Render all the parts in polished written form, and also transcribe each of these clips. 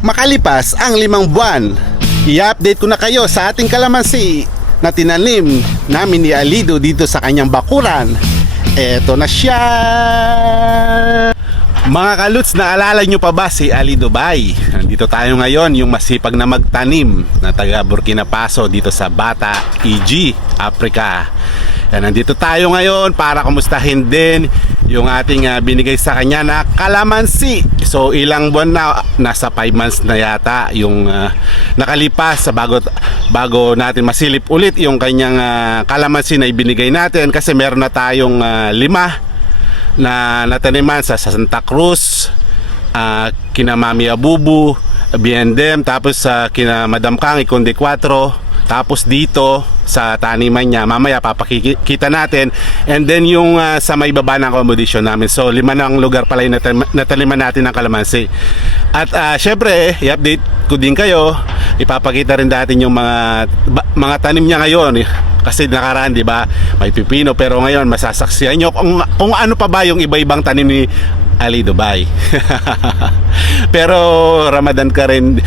Makalipas ang 5 buwan, i-update ko na kayo sa ating kalamansi na tinanim namin ni Alido dito sa kanyang bakuran. Eto na siya! Mga kaluts, naalala nyo pa ba si Alido Bay? Nandito tayo ngayon, yung masipag na magtanim na taga Burkina Faso dito sa Bata, EG, Africa. Yan, nandito tayo ngayon para kumustahin din yung ating binigay sa kanya na kalamansi. So ilang buwan na, nasa 5 months na yata yung nakalipas sa bago natin masilip ulit yung kanyang kalamansi na ibinigay natin, kasi meron na tayong 5 na nataniman sa Santa Cruz, kina Mami Abubu, BNDM, tapos kina Madam Kang, Ikonde 4, tapos dito sa taniman niya, mamaya papakikita natin. And then yung sa may baba ng accommodation namin. So 5 na ang lugar pala yung nataniman natin ng kalamansi. At syempre, i-update ko din kayo, ipapakita rin natin yung mga tanim niya ngayon. Kasi nakaraan, di ba, may pipino, pero ngayon masasaksihan nyo kung ano pa ba yung iba-ibang tanim ni Alido Bay. Pero Ramadan ka rin,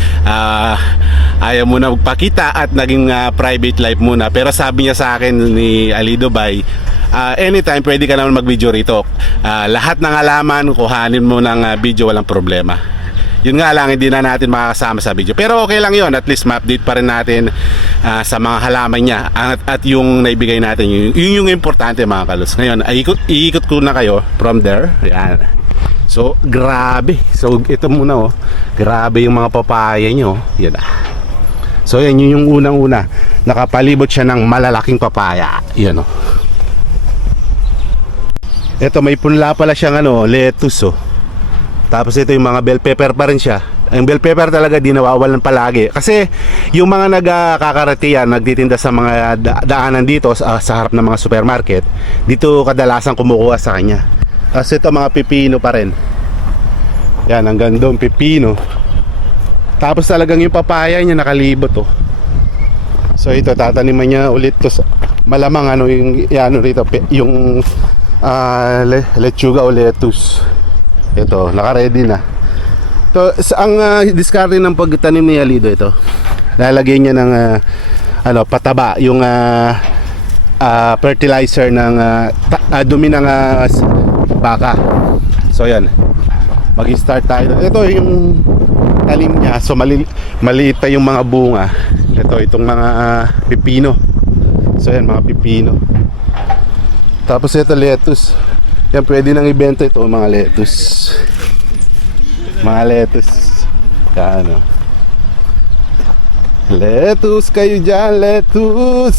ayaw mo na magpakita at naging private life muna. Pero sabi niya sa akin ni Alido Bay, anytime pwede ka naman mag-video rito. Lahat ng halaman, kuhanin mo ng video, walang problema. Yun nga lang, hindi na natin makakasama sa video. Pero okay lang yun, at least ma-update pa rin natin sa mga halaman niya. At yung naibigay natin, yun yung importante mga kalos. Ngayon, iikot ko na kayo from there. Yan. So, grabe. So, ito muna oh. Grabe yung mga papaya nyo. Yan ah. So, yan yung unang-una. Nakapalibot siya ng malalaking papaya. Yan oh. Ito, may punla pala siyang lettuce oh. Tapos ito yung mga bell pepper pa rin siya. Ang bell pepper talaga di nawawalan palagi. Kasi yung mga nagkakaratiyan, nagtitinda sa mga daanan dito sa harap ng mga supermarket, dito kadalasan kumukuha sa kanya. Kasi ito mga pipino pa rin. Yan, hanggang doon pipino. Tapos talagang yung papaya niya nakalibot oh. So ito, tataniman niya ulit to. Malamang yung rito, yung lechuga o lettuce. Ito, naka-ready na. Ito, ang discarte ng pagtanim ni Alido ito. Lalagay niya ng pataba, yung fertilizer ng dumi ng baka. So yan. Mag-start tayo. Ito yung talim niya. So maliit pa yung mga bunga. Ito, itong mga pipino. So yan, mga pipino. Tapos ito lettuce. Yan, pwede nang ibenta ito, mga lettuce. Mga lettuce. Yan, lettuce kayo dyan, lettuce.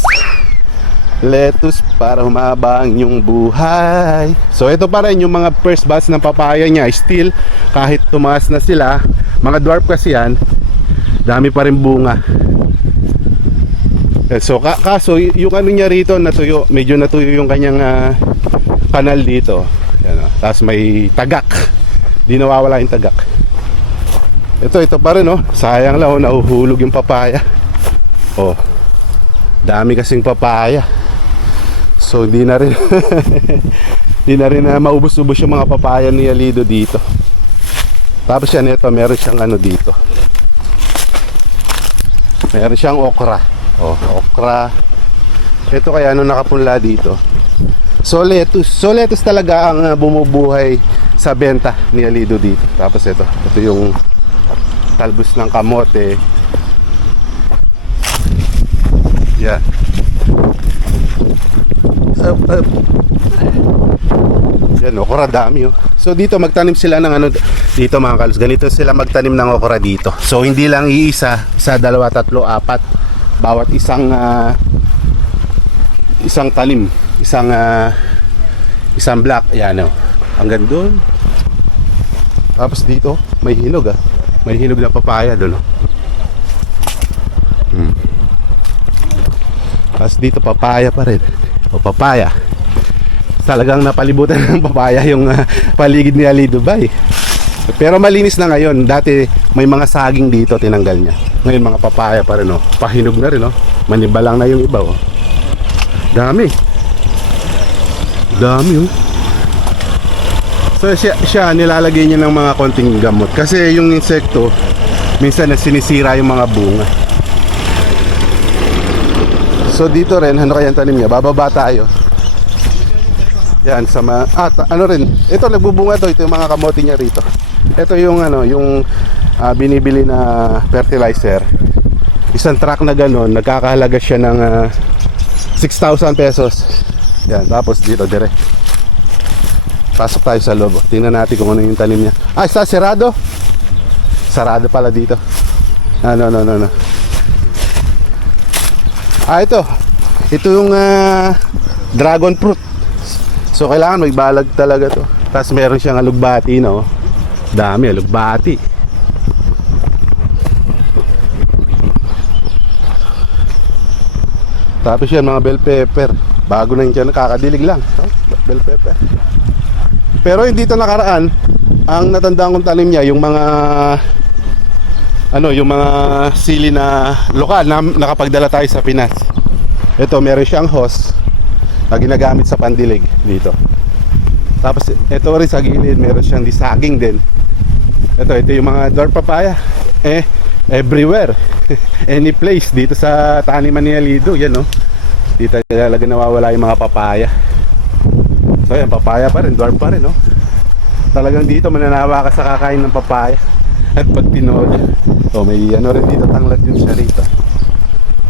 Lettuce para humaba ang inyong buhay. So ito pa rin yung mga first batch ng papaya niya. Still, kahit tumaas na sila, mga dwarf kasi yan, dami pa rin bunga. So kaso yung niya rito natuyo, medyo natuyo yung kanyang kanal dito. Yan, tapos may tagak. Di nawawala yung tagak. Ito pa rin sayang lang nahuhulog yung papaya. Dami kasing papaya. So di na rin di na rin maubos-ubos yung mga papaya ni Alido dito. Tapos yan, ito meron siyang dito. Meron siyang okra. Okra. Ito kaya nakapunla dito. So lettuce talaga ang bumubuhay sa benta ni Alido dito. Tapos ito yung talbos ng kamote. Yeah. Yan, okra dami So dito magtanim sila ng dito mga kalos. Ganito sila magtanim ng okra dito. So hindi lang iisa, 2, 3, 4 bawat isang tanim. Isang block. Yan hanggang doon. Tapos dito may hinog may hinog na papaya doon Tapos dito papaya pa rin. Papaya. Talagang napalibutan ng papaya yung paligid ni Alido Bay. Pero malinis na ngayon. Dati may mga saging dito, tinanggal niya. Ngayon mga papaya pa rin pahinog na rin manibalang na yung iba Dami So siya nilalagay niya ng mga konting gamot. Kasi yung insekto minsan na sinisira yung mga bunga. So dito rin, ano kaya ang tanim niya? Bababa tayo. Yan sa ano rin, ito nagbubunga to, ito yung mga kamote niya rito. Ito yung ano, yung binibili na fertilizer. Isang truck na gano'n, nagkakahalaga siya ng 6,000 pesos. Yan, tapos dito dire. Pasok tayo sa loob. Tingnan natin kung ano yung tanim niya. Ah, isa sarado. Sarado pala dito. No. Ah, ito. Ito yung dragon fruit. So kailangan may balag talaga to. Tapos meron siyang alugbati, no? Dami alugbati. Tapos yan mga bell pepper. Bago na yun dyan, nakakadilig lang. Bell pepper. Pero hindi ito nakaraan. Ang natandaan kong tanim niya, yung mga yung mga sili na lokal na nakapagdala tayo sa Pinas. Ito, meron siyang hose na ginagamit sa pandilig dito. Tapos ito rin sa gilid, meron siyang disaging din. Ito yung mga dwarf papaya. Everywhere. Any place dito sa taniman ni Alido, yan no. Dito talaga nawawala yung mga papaya. So yan, papaya pa rin, dwarf pa rin no. Talagang dito mananawa ka sa kakain ng papaya. At pag tinod, so may ano rin dito, tanglat din siya rito.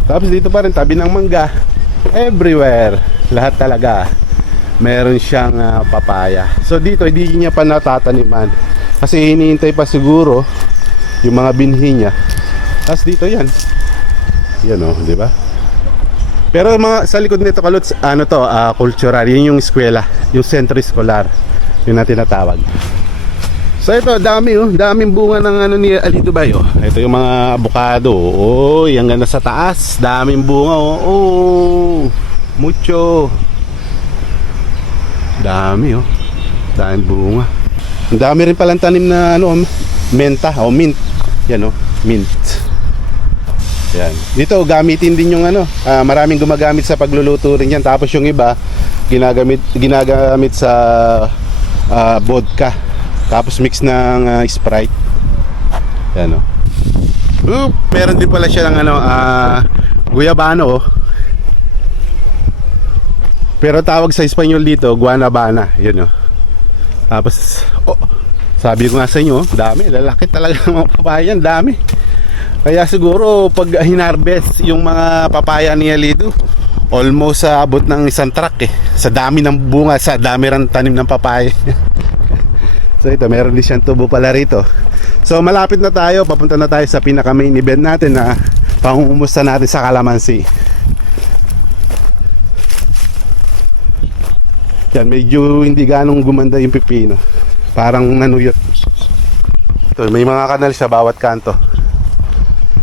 Tapos dito pa rin, tabi ng mangga. Everywhere, lahat talaga meron siyang papaya. So dito hindi niya pa natataniman kasi hinihintay pa siguro yung mga binhi niya. Tapos dito yan di ba? Pero mga sa likod nito Kalots, cultural, yun yung eskwela, yung sentro escolar, yun na tinatawag. So ito, daming bunga ng ni Alido Bay. Ito yung mga avocado. Ang ganda sa taas. Daming bunga. Mucho. Daming bunga. Ang dami rin palang tanim na menta o mint. Yan mint. Yan. Dito gamitin din yung maraming gumagamit sa pagluluto rin yan. Tapos yung iba ginagamit sa vodka. Tapos mix ng Sprite. Yan meron din pala siya ng guyabano. Pero tawag sa Espanyol dito guanabana. Yan Tapos sabi ko nga sa inyo, dami, lalaki talaga ng mga papaya, dami. Kaya siguro pag hinarvest yung mga papaya ni Alido, almost abot ng isang truck sa dami ng bunga, sa dami rin tanim ng papaya. So ito, meron din siyang tubo pala rito. So malapit na tayo, papunta na tayo sa pinaka main event natin na pangungumusta natin sa Calamansi. Yan, medyo hindi ganong gumanda yung pipino. Parang nanuyot. Ito, may mga kanal sa bawat kanto.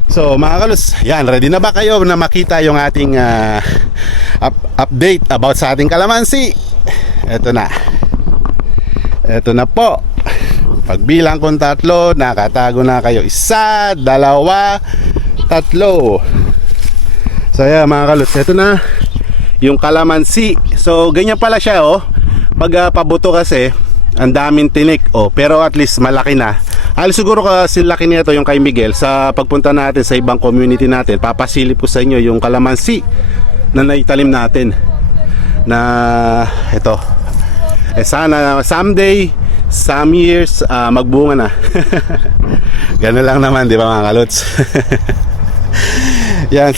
So mga Kalos, yan, ready na ba kayo na makita yung ating update about sa ating Calamansi? Ito na po. Pagbilang kong 3, nakatago na kayo. 1, 2, 3. So yan mga Kalos, ito na yung Calamansi. So ganyan pala siya pag pabuto kasi ang daming tinik pero at least malaki na. Siguro kasi laki nito yung kay Miguel. Sa pagpunta natin sa ibang community natin, papasilip ko sa inyo yung Calamansi na naitalim natin na ito. Sana someday, some years, magbunga na. Ganun lang naman, di ba mga Kalots? Yan,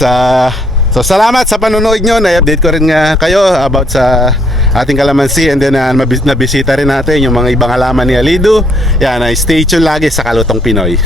so salamat sa panonood nyo. Na-update ko rin kayo about sa ating Calamansi. And then nabisita rin natin yung mga ibang halaman ni Alido. Yan, stay tuned lagi sa Kalutong Pinoy.